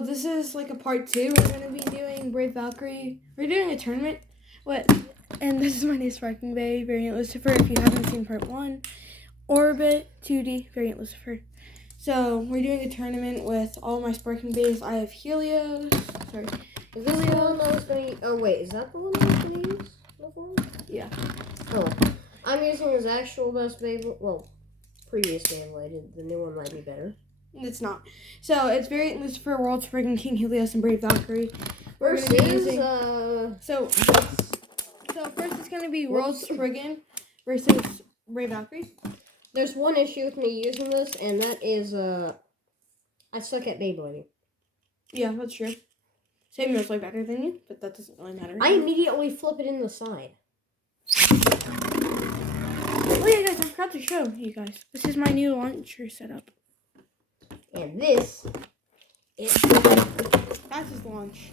So this is like a part 2. We're gonna be doing Brave Valkyrie. We're doing a tournament. And this is my new Sparking Bay variant Lucifer. If you haven't seen part 1, Orbit 2D variant Lucifer. So we're doing a tournament with all my Sparking Bays. I have Helios. Sorry. Is this the one I was going to... Oh, wait. Is that the one I was going to use before? Yeah. Oh. I'm using his actual best Beyblade. Well, previous Beyblade. The new one might be better. It's not. So it's variant Lucifer, World Spriggan, King Helios, and Brave Valkyrie. Versus, So first it's going to be World Spriggan versus Brave Valkyrie. There's one issue with me using this, and that is, I suck at Beyblading. Yeah, that's true. Samuel's way better than you, but that doesn't really matter. I immediately flip it in the side. Oh yeah, guys, I forgot to show you guys. This is my new launcher setup. And this is... That's his launch.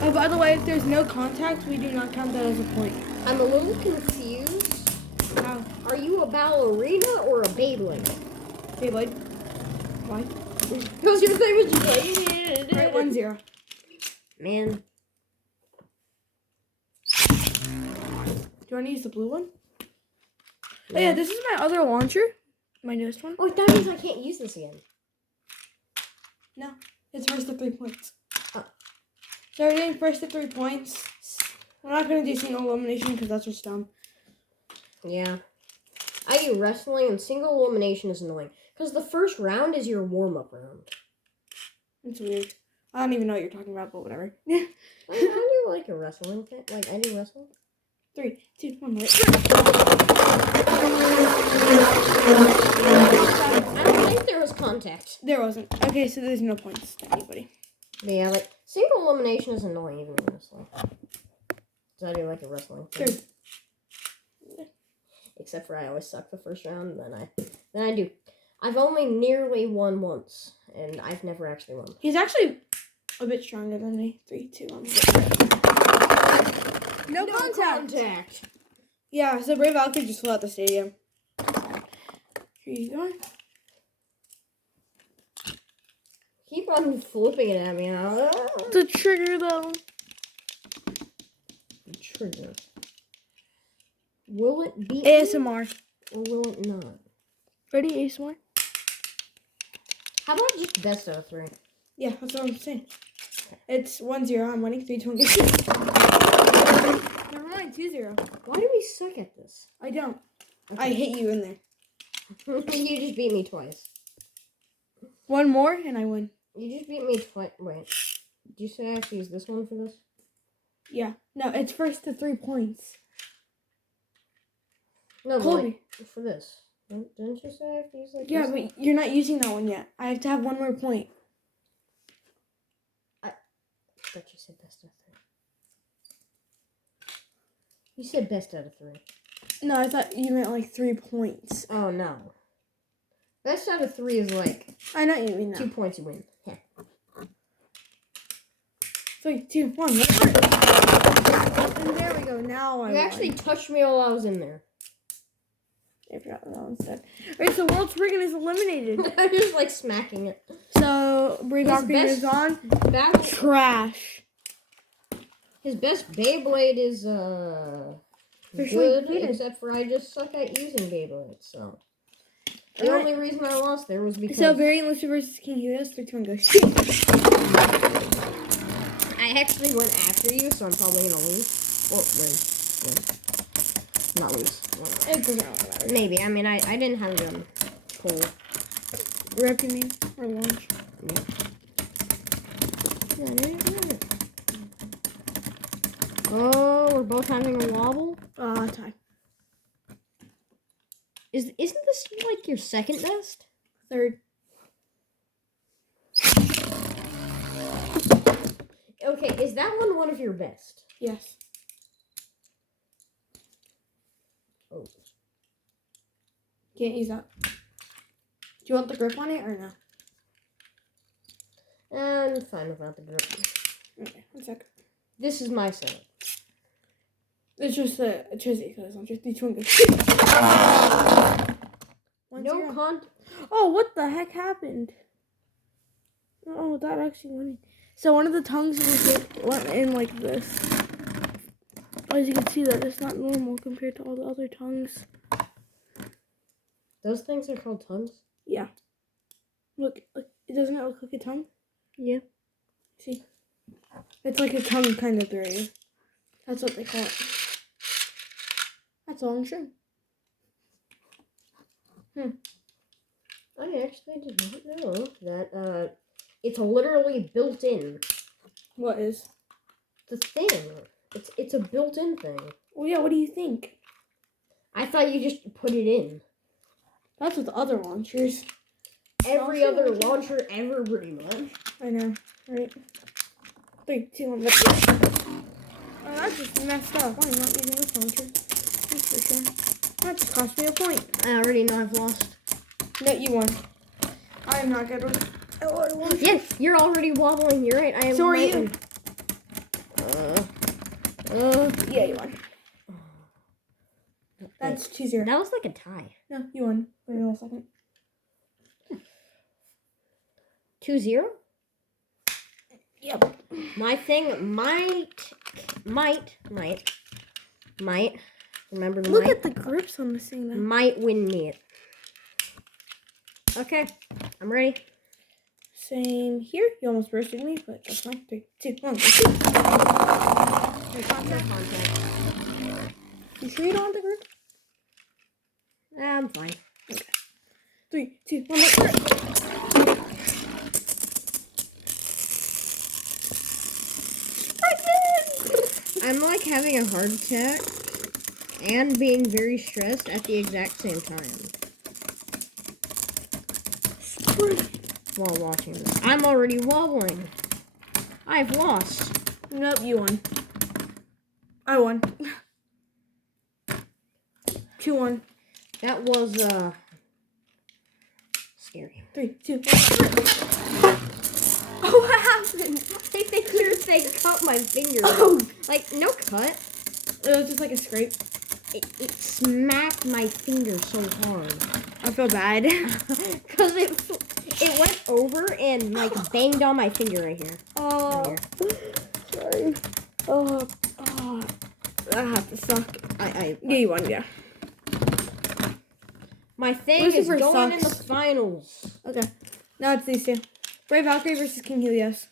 Oh, by the way, if there's no contact, we do not count that as a point. I'm a little confused. How? Are you a ballerina or a Beyblade? Beyblade. Why? Because your thing was just like... Right, 1-0. Man. Do you want to use the blue one? Yeah. Oh yeah, this is my other launcher. My newest one. Oh, that means I can't use this again. No, it's first to 3 points. Oh. So we're doing first to 3 points. We're not going to do single elimination because that's just dumb. Yeah. I do wrestling, and single elimination is annoying. Because the first round is your warm-up round. It's weird. I don't even know what you're talking about, but whatever. I do like a wrestling thing. Like, I do wrestling. 3, 2, 1, I don't think there was contact. There wasn't. Okay, so there's no points to anybody. But yeah, like, single elimination is annoying even in wrestling. So I do like a wrestling thing. Sure. Except for I always suck the first round, then I do. I've only nearly won once, and I've never actually won. He's actually a bit stronger than me. 3, 2, 1. No contact. Yeah, so Brave Valkyrie just flew out the stadium. Here you go. Keep on flipping it at me. The trigger, though. The trigger. Will it be ASMR? Or will it not? Ready, ASMR? How about just best out of 3? Yeah, that's what I'm saying. It's 1-0. I'm winning. 3, 2, 1. Never mind. 2-0. Why do we suck at this? I don't. Okay. I hit you in there. You just beat me twice. One more and I win. You just beat me twice. Wait. Did you say I have to use this one for this? Yeah. No, it's first to 3 points. No, Colby. Like, for this. Didn't you say I have to use like yeah, this? but you're not using that one yet. I have to have one more point. I thought you said best out of 3. You said best out of 3. No, I thought you meant like 3 points. Oh, no. Best out of 3 is like... I know you mean that. 2 points you win. Yeah. 3, 2, 1. And there we go. Now I You actually touched me while I was in there. I forgot what that one said. Alright, so World Spriggan is eliminated. I'm just like smacking it. So, Brave Valkyrie is on. Trash. His best Beyblade is, good, except for I just suck at using Beyblades, so. The only reason I lost there was because... So, variant Lucifer versus King Helios. 3, 2, 1, go. I actually went after you, so I'm probably gonna lose. Or win. Not lose. It doesn't really matter. Maybe. I mean, I didn't have them pull. Rep, you mean? Or launch? Yeah. Oh, we're both having a wobble? Time. Isn't this like your second best? 3rd. Okay, is that one of your best? Yes. Oh. Can't use that. Do you want the grip on it or no? I'm fine without the grip. Okay, 1 second. This is my setup. It's just a Trizzy because I'm just between the hunt. Oh, what the heck happened? Oh, that actually went in. So one of the tongues went in like this. As you can see, that it's not normal compared to all the other tongues. Those things are called tongues? Yeah. Look, it doesn't it look like a tongue? Yeah. See? It's like a tongue kind of through. That's what they call it. That's all I'm sure. I actually did not know that it's literally built in. What is? The thing. It's a built-in thing. Well, yeah, what do you think? I thought you just put it in. That's with other launchers. Every other launcher ever, pretty much. I know, right? 3, 2, 1, let's go. Oh, that just messed up. I'm not using this launcher. That's for sure. That just cost me a point. I already know I've lost. No, you won. I am not good with launcher. Yes, you're already wobbling. You're right. I am. So are you. Yeah, you won. That's 2-0. That was like a tie. No, you won. Wait a second. 2-0? Yep. My thing might. Remember the Look might? at the grips on this thing, though. Might win me it. Okay, I'm ready. Same here. You almost bursted me, but that's fine. 3, 2, 1. Contact. You sure you don't want the grip? I'm fine. Okay. 3, 2, 1. Let's go. I'm like having a heart attack and being very stressed at the exact same time while watching this. I'm already wobbling. I've lost. Nope, you won. I won. 2-1. That was scary. 3, 2, 1. Oh, what happened? I think they cut my finger. Oh. Like, no cut. It was just like a scrape. It smacked my finger so hard. I feel bad. Because it went over and like banged on my finger right here. Oh, Right sorry. Oh, that had to suck. Yeah, you won, yeah. My thing is Lucifer going in the sucks. finals. Okay, now it's these two. Brave Valkyrie versus King Helios.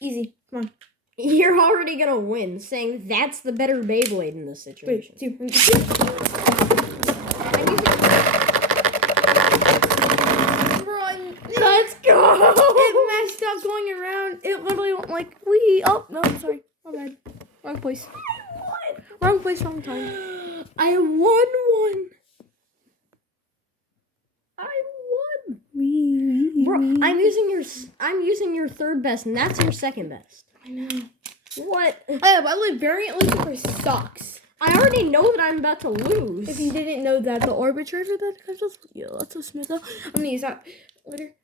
Easy, come on. You're already gonna win, saying that's the better Beyblade in this 3, situation. 2, 1. Let's go! It messed up going around. It literally went like, wee. Oh, no, sorry. My bad. Wrong place. Wrong place, wrong time. I won one. Bro, I'm using your third best, and that's your second best. I know. What? Oh, by the way, Variant Lucifer sucks. I already know that I'm about to lose. If you didn't know that, the arbitrator that comes with, yeah, that's a smooth though. I'm gonna use that later.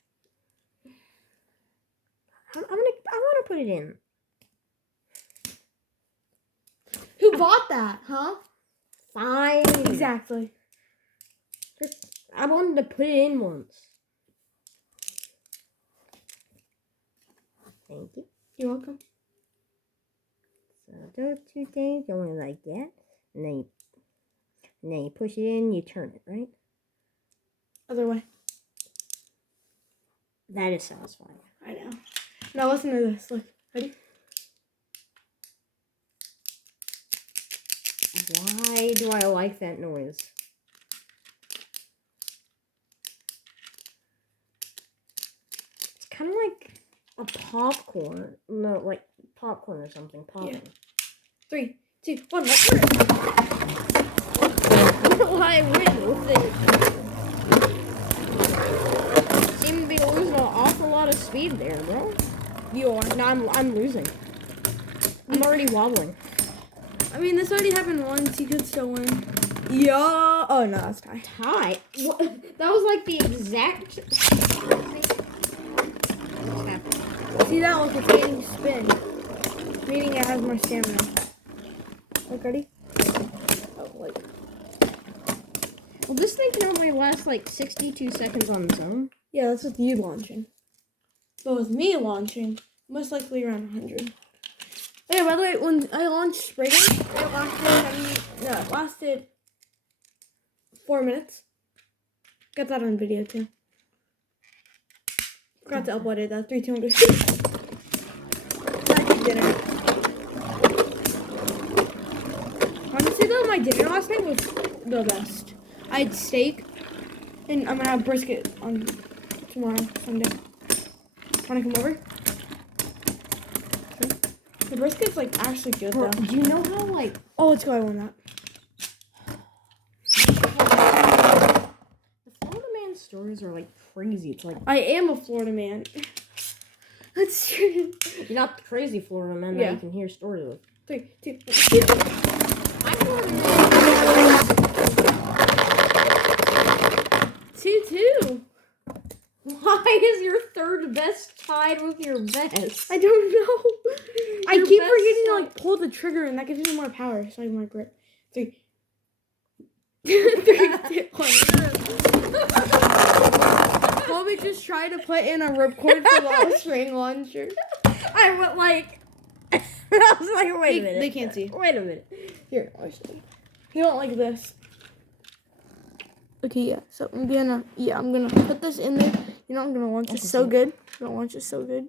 I want to put it in. Who bought that, huh? Fine. Exactly. I wanted to put it in once. Thank you. You're welcome. So those two things going like that, and then you push it in, you turn it, right? Other way. That is satisfying. I know. Now listen to this. Look. Ready? Why do I like that noise? It's kind of like a popcorn. No, like popcorn or something. Popping. Yeah. 3, 2, 1. Let's go. I win with it. Seem to be losing an awful lot of speed there, bro. You are. No, I'm losing. I'm already wobbling. I mean, this already happened once. You could still win. Yeah. Oh no, that's tie. Tie? What? That was like the exact. What's happening? See that? Look, it's getting spin. Meaning it has more stamina. Look, ready? Oh wait. Well, this thing can only last like 62 seconds on its own. Yeah, that's with you launching. But with me launching, most likely around 100. Yeah, by the way, when I launched spray gun, it lasted 4 minutes. Got that on video too. Forgot to upload it. That's 3, 2, 1, I dinner. Honestly though, my dinner last night was the best. I had steak, and I'm gonna have brisket on tomorrow, Sunday. Wanna come over? Okay. The brisket's like actually good though. Do you know how like? Oh, let's go. I want that. The Florida man stories are like crazy. It's like I am a Florida man. That's true. You're not the crazy Florida man that you can hear stories of. 3, 2, 1. I'm Florida man. 2-2. Why is your third best tied with your best? I don't know. I Your keep best forgetting to like pull the trigger, and that gives me more power. So I have more grip. 3, 3, 2, 1. Colby just tried to put in a ripcord for the string launcher. I went like. I was like, wait a minute. They can't see. Wait a minute. Here, I'll show you. You don't like this. Okay, yeah. So I'm gonna put this in there. You know, I'm gonna launch it so good. I'm gonna launch it so good.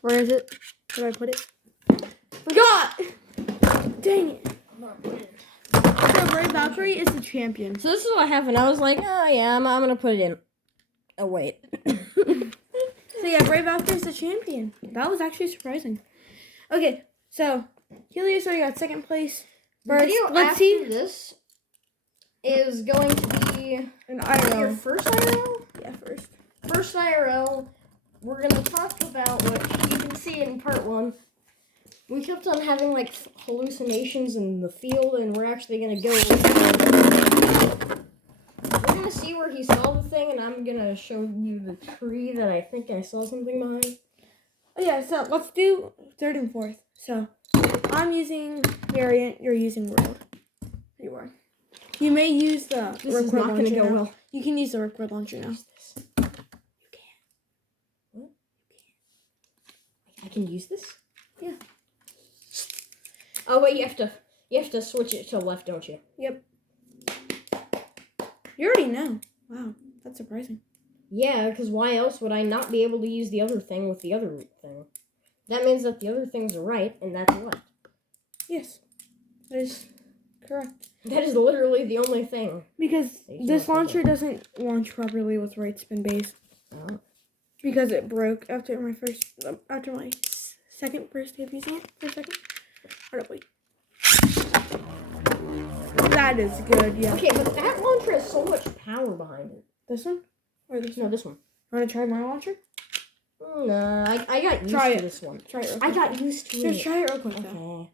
Where is it? Where did I put it? Forgot! Dang it. So Brave Valkyrie is the champion. So this is what happened. I was like, oh yeah, I'm gonna put it in. Oh wait. So yeah, Brave Valkyrie is the champion. That was actually surprising. Okay, so Helios already got second place. First, let's see. This is going to be an IRL. Your first IRL? Yeah, first. First IRL. We're gonna talk about what you can see in part 1. We kept on having like hallucinations in the field, and we're actually gonna go. We're gonna see where he saw the thing, and I'm gonna show you the tree that I think I saw something behind. Oh yeah, so let's do 3rd and 4th. So I'm using variant. You're using world. You are. You may use the. This is not gonna go well. You can use the record launcher now. You can. What? You can. I can use this? Yeah. Oh wait, you have to switch it to left, don't you? Yep. You already know. Wow, that's surprising. Yeah, because why else would I not be able to use the other thing with the other thing? That means that the other things are right and that's left. Yes, that is correct. That is literally the only thing. Because this launcher doesn't launch properly with right spin base. Oh. Because it broke after my second day of using it for a second. Hold up, wait. That is good, yeah. Okay, but that launcher has so much power behind it. This one? Or this one? No, this one. You want to try my launcher? No, I got used to this one. Try it real quick. I got used to it. Just try it real quick, though. Okay.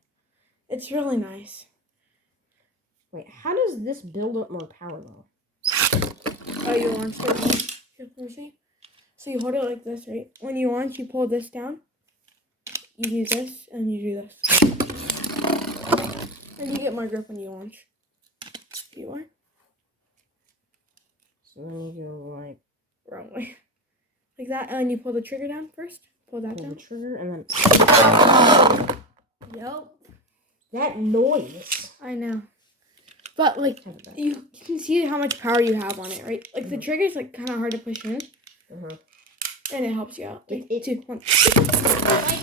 It's really nice. Wait, how does this build up more power, though? Oh, you launched it. So you hold it like this, right? When you launch, you pull this down. You do this, and you do this. And you get more grip when you launch. You are? So then you go like... Wrong way. Like that, and you pull the trigger down first. Pull that down. The trigger, and then... Yep. That noise. I know. But, like, you can see how much power you have on it, right? Like, the trigger's, like, kind of hard to push in. And it helps you out. 3, 2, 1.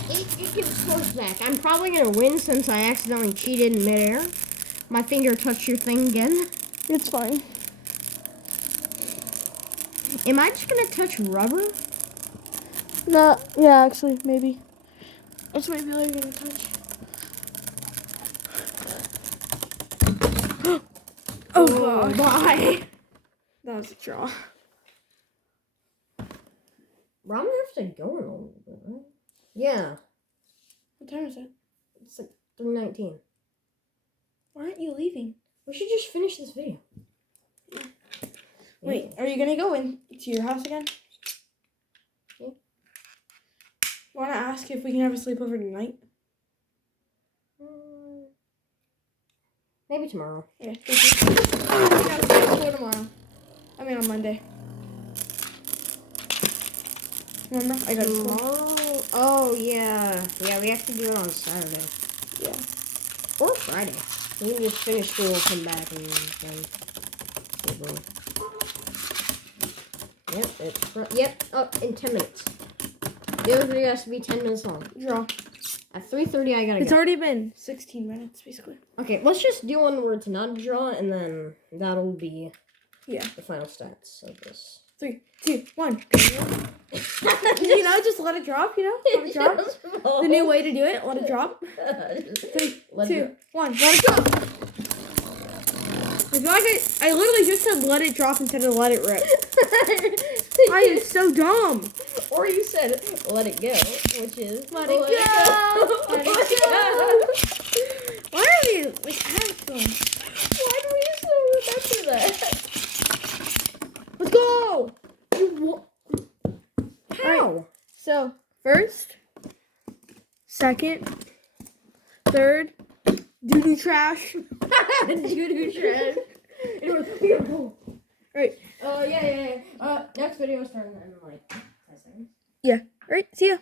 It gives force back. I'm probably going to win since I accidentally cheated in midair. My finger touched your thing again. It's fine. Am I just going to touch rubber? No, yeah, actually, maybe. That's maybe all you're going to touch. Oh, God. Bye. That was a draw. Bro, I'm going to have to go in a little bit, right? Yeah. What time is it? It's like 3:19. Why aren't you leaving? We should just finish this video. Yeah. Wait, are you going to go into your house again? Yeah. Want to ask if we can have a sleepover tonight? Maybe tomorrow. Yeah. Go tomorrow. I mean on Monday. Remember? I got tomorrow. Oh yeah. Yeah, we have to do it on Saturday. Yeah. Or Friday. We can just finish school, come back, and then. Yep, yep. Oh, in 10 minutes. The other video has to be 10 minutes long. Draw. At 3:30, I gotta It's go. already been 16 minutes, basically. Okay, let's just do one word to not draw, and then that'll be the final stats of this. 3, 2, 1. Just let it drop, Let it drop. The new way to do it, let it drop. 3, 2, 1. Let it drop. I feel like I literally just said let it drop instead of let it rip. I am so dumb. Or you said let it go, which is let it go. Let it go. Why are we asking? Why do we still remember that? Let's go. How? Right. So first, second, third, doo-doo trash. Doo-doo trash. It was beautiful. Right. Yeah. Next video starting in like 10 seconds. Yeah. Right. See ya.